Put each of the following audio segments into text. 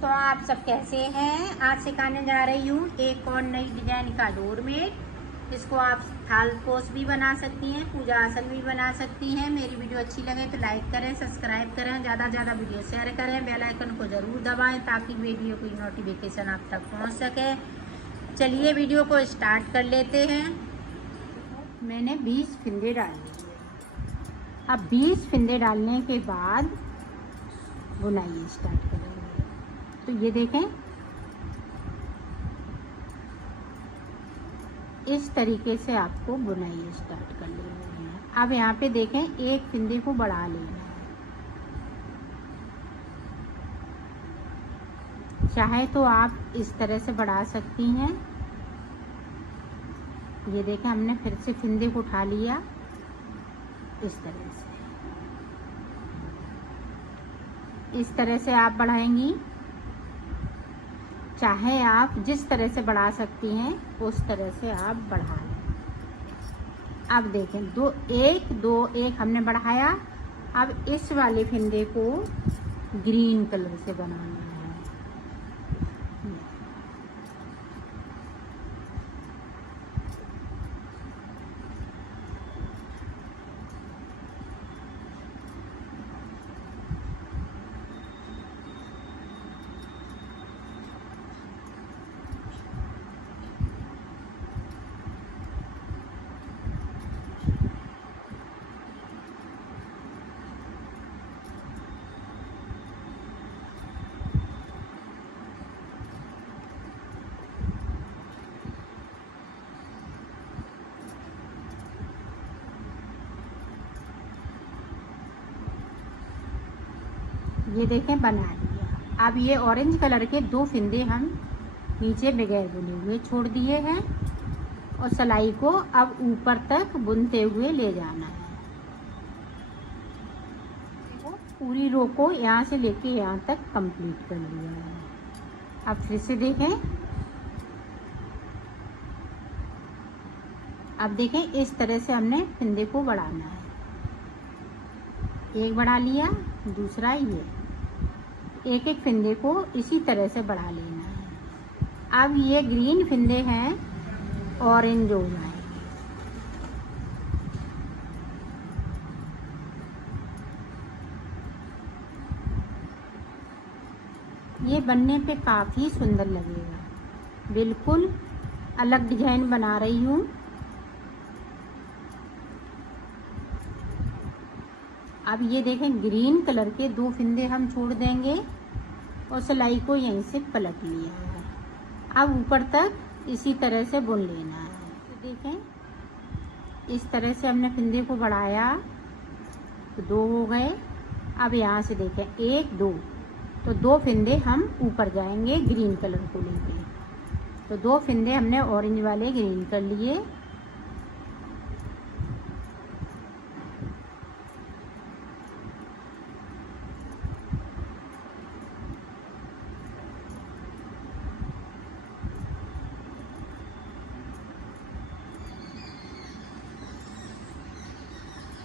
दोस्तों, आप सब कैसे हैं। आज सिखाने जा रही हूँ एक और नई डिजाइन का डोरमेट। इसको आप थाल पोस भी बना सकती हैं, पूजा आसन भी बना सकती हैं। मेरी वीडियो अच्छी लगे तो लाइक करें, सब्सक्राइब करें, ज़्यादा से ज़्यादा वीडियो शेयर करें, बेल आइकन को ज़रूर दबाएं ताकि वीडियो की नोटिफिकेशन आप तक पहुँच सके। चलिए वीडियो को स्टार्ट कर लेते हैं। मैंने 20 फिंदे डाल लिए। अब 20 फिंदे डालने के बाद बुनाई स्टार्ट करेंगे। तो ये देखें, इस तरीके से आपको बुनाई स्टार्ट कर लेनी है। अब यहाँ पे देखें, एक फिंदे को बढ़ा लेना है। चाहे तो आप इस तरह से बढ़ा सकती हैं। ये देखें, हमने फिर से फिंदे को उठा लिया इस तरह से। इस तरह से आप बढ़ाएंगी, चाहे आप जिस तरह से बढ़ा सकती हैं उस तरह से आप बढ़ा लें। अब देखें, एक हमने बढ़ाया। अब इस वाले फिंदे को ग्रीन कलर से बनाना है। ये देखें, बना लिया। अब ये ऑरेंज कलर के 2 फिंदे हम नीचे बगैर बुने हुए छोड़ दिए हैं और सिलाई को अब ऊपर तक बुनते हुए ले जाना है। पूरी रो को यहाँ से लेके यहाँ तक कंप्लीट कर लिया है। अब फिर से देखें, अब देखें, इस तरह से हमने फिंदे को बढ़ाना है। एक बढ़ा लिया, दूसरा ये, एक एक फिंदे को इसी तरह से बढ़ा लेना है। अब ये ग्रीन फिंदे हैं, ऑरेंज हो जाएंगे। ये बनने पे काफ़ी सुंदर लगेगा। बिल्कुल अलग डिजाइन बना रही हूँ। अब ये देखें, ग्रीन कलर के 2 फिंदे हम छोड़ देंगे और सिलाई को यहीं से पलट लिया है। अब ऊपर तक इसी तरह से बुन लेना है। तो देखें, इस तरह से हमने फिंदे को बढ़ाया तो 2 हो गए। अब यहाँ से देखें, 1 2, तो 2 फिंदे हम ऊपर जाएंगे ग्रीन कलर को लेके। तो 2 फिंदे हमने ऑरेंज वाले ग्रीन कर लिए।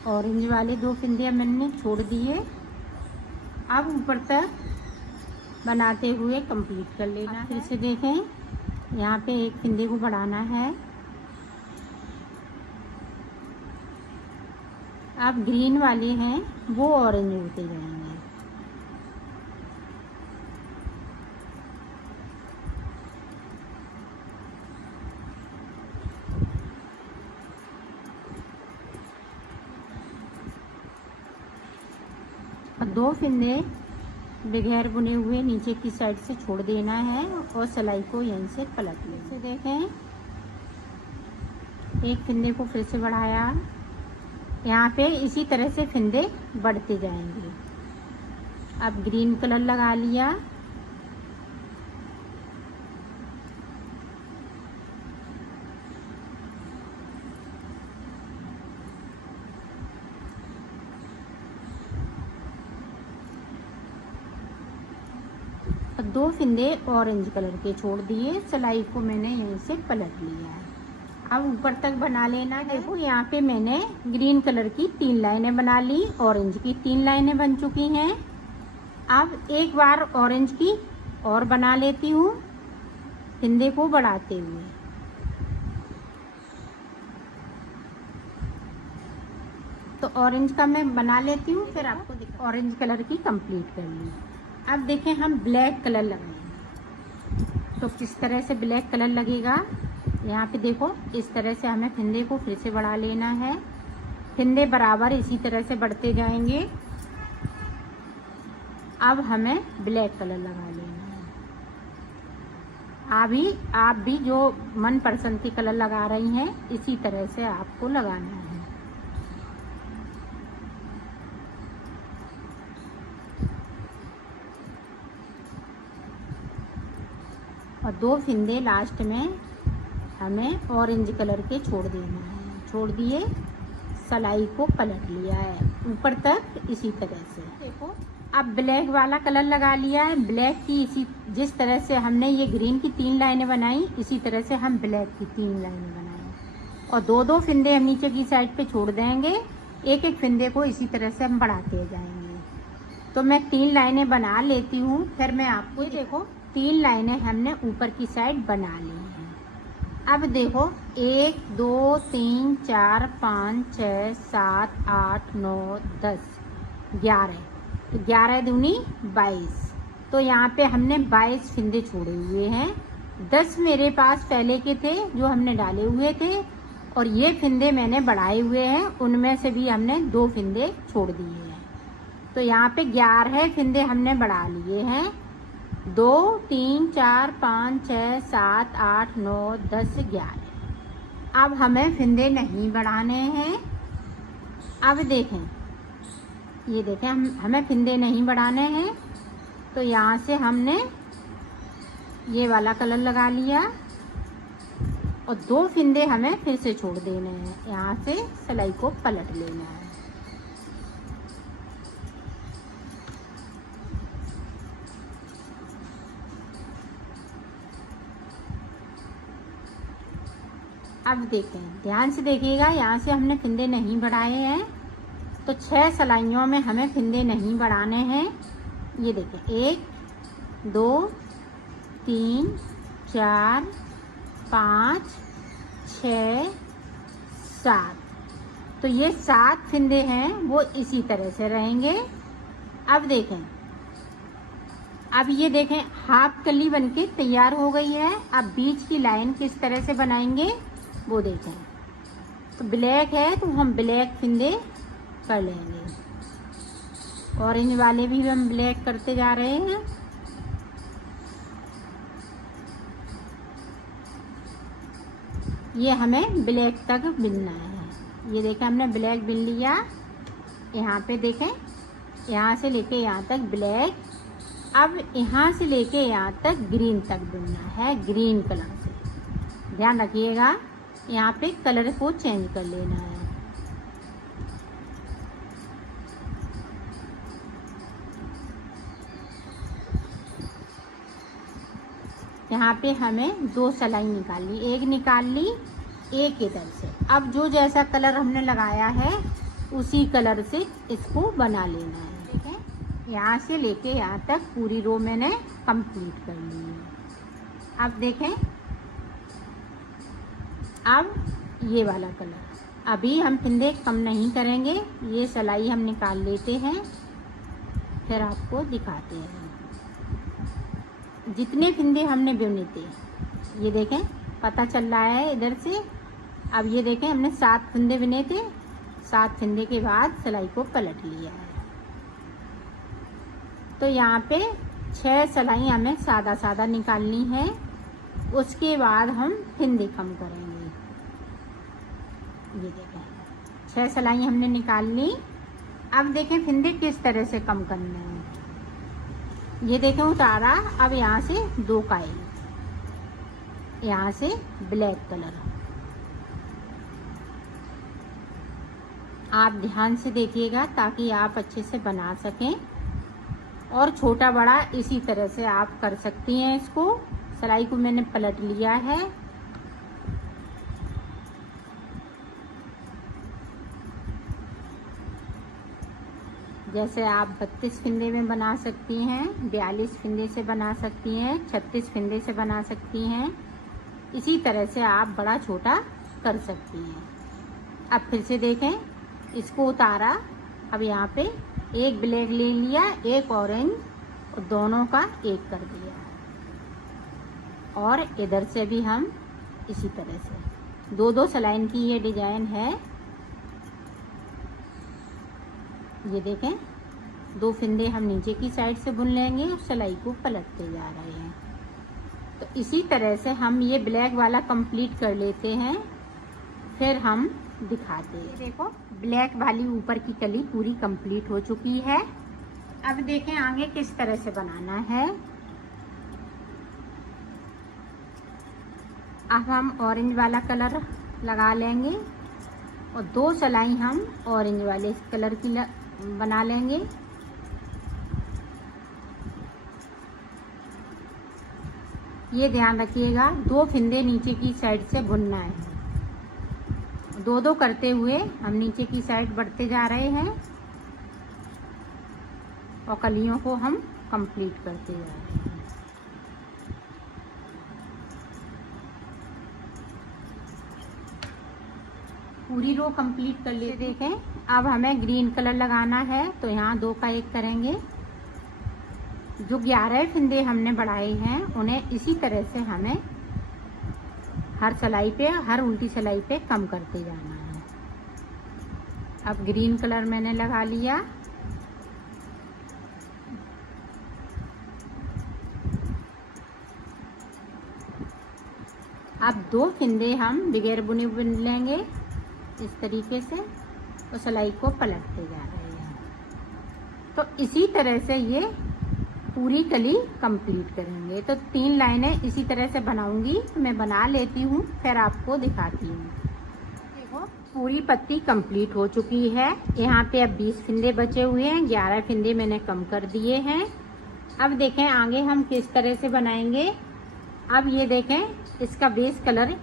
ऑरेंज वाले 2 फिंदे मैंने छोड़ दिए। अब ऊपर तक बनाते हुए कंप्लीट कर लेना है। फिर से देखें, यहाँ पे एक फिंदे को बढ़ाना है। अब ग्रीन वाले हैं वो ऑरेंज होते जाएंगे। और 2 फिंदे बगैर बुने हुए नीचे की साइड से छोड़ देना है और सिलाई को यहीं से पलट लें। से देखें, एक फिंदे को फिर से बढ़ाया। यहाँ पे इसी तरह से फिंदे बढ़ते जाएंगे। अब ग्रीन कलर लगा लिया। और 2 फिंदे ऑरेंज कलर के छोड़ दिए। सिलाई को मैंने यहीं से पलट लिया है। अब ऊपर तक बना लेना है। देखो, यहाँ पे मैंने ग्रीन कलर की 3 लाइनें बना ली, ऑरेंज की 3 लाइनें बन चुकी हैं। अब एक बार ऑरेंज की और बना लेती हूँ फिंदे को बढ़ाते हुए। तो ऑरेंज का मैं बना लेती हूँ, फिर आपको ऑरेंज कलर की कंप्लीट कर ली। अब देखें हम ब्लैक कलर लगाएंगे। तो किस तरह से ब्लैक कलर लगेगा, यहाँ पे देखो इस तरह से हमें फिंदे को फिर से बढ़ा लेना है। फिंदे बराबर इसी तरह से बढ़ते जाएंगे। अब हमें ब्लैक कलर लगा लेना है। आप भी जो मन पसंद के कलर लगा रही हैं इसी तरह से आपको लगाना है। और 2 फिंदे लास्ट में हमें ऑरेंज कलर के छोड़ देना है। छोड़ दिए, सलाई को पलट लिया है ऊपर तक इसी तरह से। देखो अब ब्लैक वाला कलर लगा लिया है। ब्लैक की इसी जिस तरह से हमने ये ग्रीन की 3 लाइनें बनाई, इसी तरह से हम ब्लैक की 3 लाइनें बनाएं। और 2-2 फिंदे हम नीचे की साइड पे छोड़ देंगे। एक एक फिंदे को इसी तरह से हम बढ़ाते जाएंगे। तो मैं 3 लाइनें बना लेती हूँ, फिर मैं आपको देखो 3 लाइनें हमने ऊपर की साइड बना ली हैं। अब देखो 1 2 3 4 5 6 7 8 9 10 11। तो 11 दूनी 22। तो यहाँ पे हमने 22 फिंदे छोड़े हुए हैं। 10 मेरे पास पहले के थे जो हमने डाले हुए थे, और ये फिंदे मैंने बढ़ाए हुए हैं, उनमें से भी हमने 2 फिंदे छोड़ दिए हैं। तो यहाँ पे 11 फिंदे हमने बढ़ा लिए हैं। 2 3 4 5 6 7 8 9 10 11। अब हमें फिंदे नहीं बढ़ाने हैं। अब देखें, ये देखें हमें फिंदे नहीं बढ़ाने हैं। तो यहाँ से हमने ये वाला कलर लगा लिया और 2 फिंदे हमें फिर से छोड़ देने हैं। यहाँ से सिलाई को पलट लेना है। अब देखें, ध्यान से देखिएगा, यहाँ से हमने फिंदे नहीं बढ़ाए हैं। तो 6 सिलाइयों में हमें फिंदे नहीं बढ़ाने हैं। ये देखें 1 2 3 4 5 6 7। तो ये 7 फिंदे हैं, वो इसी तरह से रहेंगे। अब देखें, अब ये देखें हाफ कली बनके तैयार हो गई है। अब बीच की लाइन किस तरह से बनाएंगे वो देखें। तो ब्लैक है तो हम ब्लैक फिंदे कर लेंगे। ऑरेंज वाले भी हम ब्लैक करते जा रहे हैं। ये हमें ब्लैक तक बिनना है। ये देखें हमने ब्लैक बिन लिया। यहाँ पे देखें, यहाँ से लेके यहाँ तक ब्लैक। अब यहाँ से लेके यहाँ तक ग्रीन तक बिनना है, ग्रीन कलर से। ध्यान रखिएगा, यहाँ पे कलर को चेंज कर लेना है। यहाँ पे हमें 2 सिलाई निकाल ली, एक निकाल ली, एक इधर से। अब जो जैसा कलर हमने लगाया है उसी कलर से इसको बना लेना है। ठीक है, यहाँ से लेके यहाँ तक पूरी रो मैंने कंप्लीट कर ली है। अब देखें, अब ये वाला कलर, अभी हम फिंदे कम नहीं करेंगे, ये सिलाई हम निकाल लेते हैं, फिर आपको दिखाते हैं। जितने फिंदे हमने बुने थे ये देखें पता चल रहा है इधर से। अब ये देखें हमने 7 फिंदे बुने थे। 7 फिंदे के बाद सिलाई को पलट लिया है। तो यहाँ पे 6 सिलाई हमें सादा सादा निकालनी है। उसके बाद हम फिंदे कम करेंगे। ये देखें 6 सिलाई हमने निकाल ली। अब देखें फिंदे किस तरह से कम करने हैं। ये देखें उतारा। अब यहाँ से 2 काई, यहाँ से ब्लैक कलर। आप ध्यान से देखिएगा ताकि आप अच्छे से बना सकें। और छोटा बड़ा इसी तरह से आप कर सकती हैं। इसको सिलाई को मैंने पलट लिया है। जैसे आप 32 फिंदे में बना सकती हैं, 42 फिंदे से बना सकती हैं, 36 फिंदे से बना सकती हैं। इसी तरह से आप बड़ा छोटा कर सकती हैं। अब फिर से देखें, इसको उतारा। अब यहाँ पे एक ब्लैक ले लिया, एक ऑरेंज, और दोनों का एक कर दिया। और इधर से भी हम इसी तरह से दो सलाइन की ये डिजाइन है। ये देखें, 2 फिंदे हम नीचे की साइड से बुन लेंगे और सिलाई को पलटते जा रहे हैं। तो इसी तरह से हम ये ब्लैक वाला कंप्लीट कर लेते हैं, फिर हम दिखाते हैं। देखो, ब्लैक वाली ऊपर की कली पूरी कंप्लीट हो चुकी है। अब देखें आगे किस तरह से बनाना है। अब हम ऑरेंज वाला कलर लगा लेंगे और 2 सिलाई हम ऑरेंज वाले कलर की बना लेंगे। ये ध्यान रखिएगा, 2 फिंदे नीचे की साइड से बुनना है। 2 करते हुए हम नीचे की साइड बढ़ते जा रहे हैं और कलियों को हम कंप्लीट करते जा रहे हैं। पूरी रो कंप्लीट कर लिए। देखें, अब हमें ग्रीन कलर लगाना है, तो यहाँ 2 का 1 करेंगे। जो 11 फिंदे हमने बढ़ाए हैं उन्हें इसी तरह से हमें हर सिलाई पे, हर उल्टी सिलाई पे कम करते जाना है। अब ग्रीन कलर मैंने लगा लिया। अब 2 फिंदे हम बगैर बुने बुन लेंगे इस तरीके से, तो सिलाई को पलटते जा रहे हैं। तो इसी तरह से ये पूरी कली कंप्लीट करेंगे। तो 3 लाइनें इसी तरह से बनाऊंगी। तो मैं बना लेती हूँ, फिर आपको दिखाती हूँ। देखो, पूरी पत्ती कंप्लीट हो चुकी है। यहाँ पे अब 20 फिंदे बचे हुए हैं, 11 फिंदे मैंने कम कर दिए हैं। अब देखें आगे हम किस तरह से बनाएंगे। अब ये देखें, इसका बेस कलर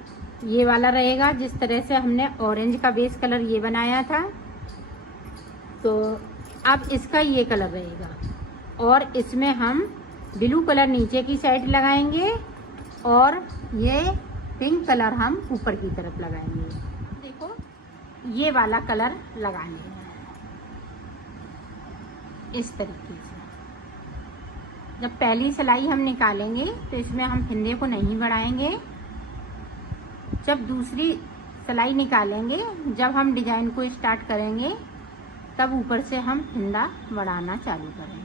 ये वाला रहेगा, जिस तरह से हमने ऑरेंज का बेस कलर ये बनाया था। तो अब इसका ये कलर रहेगा और इसमें हम ब्लू कलर नीचे की साइड लगाएंगे और ये पिंक कलर हम ऊपर की तरफ लगाएंगे। देखो, ये वाला कलर लगाने हैं इस तरीके से। जब पहली सिलाई हम निकालेंगे तो इसमें हम फिंदे को नहीं बढ़ाएंगे। जब दूसरी सिलाई निकालेंगे, जब हम डिजाइन को स्टार्ट करेंगे, तब ऊपर से हम फिंदा बढ़ाना चालू करेंगे।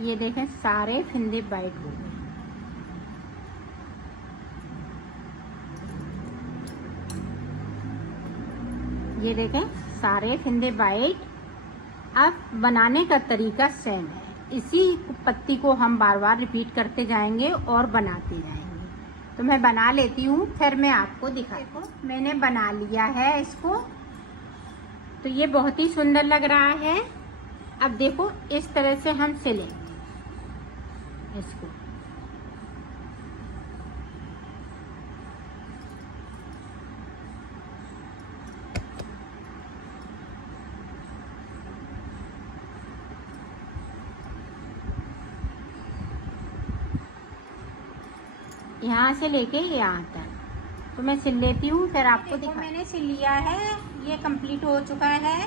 ये देखें, सारे फिंदे वाइट हो गए। ये देखें, सारे फिंदे वाइट। अब बनाने का तरीका सेम है। इसी पत्ती को हम बार बार रिपीट करते जाएंगे और बनाते जाएंगे। तो मैं बना लेती हूँ, फिर मैं आपको दिखाती हूँ। मैंने बना लिया है इसको, तो ये बहुत ही सुंदर लग रहा है। अब देखो, इस तरह से हम सिलेंगे इसको। यहाँ से लेके यहाँ तक तो मैं सिल लेती हूँ, फिर आपको दिखा। मैंने सिल लिया है, ये कंप्लीट हो चुका है।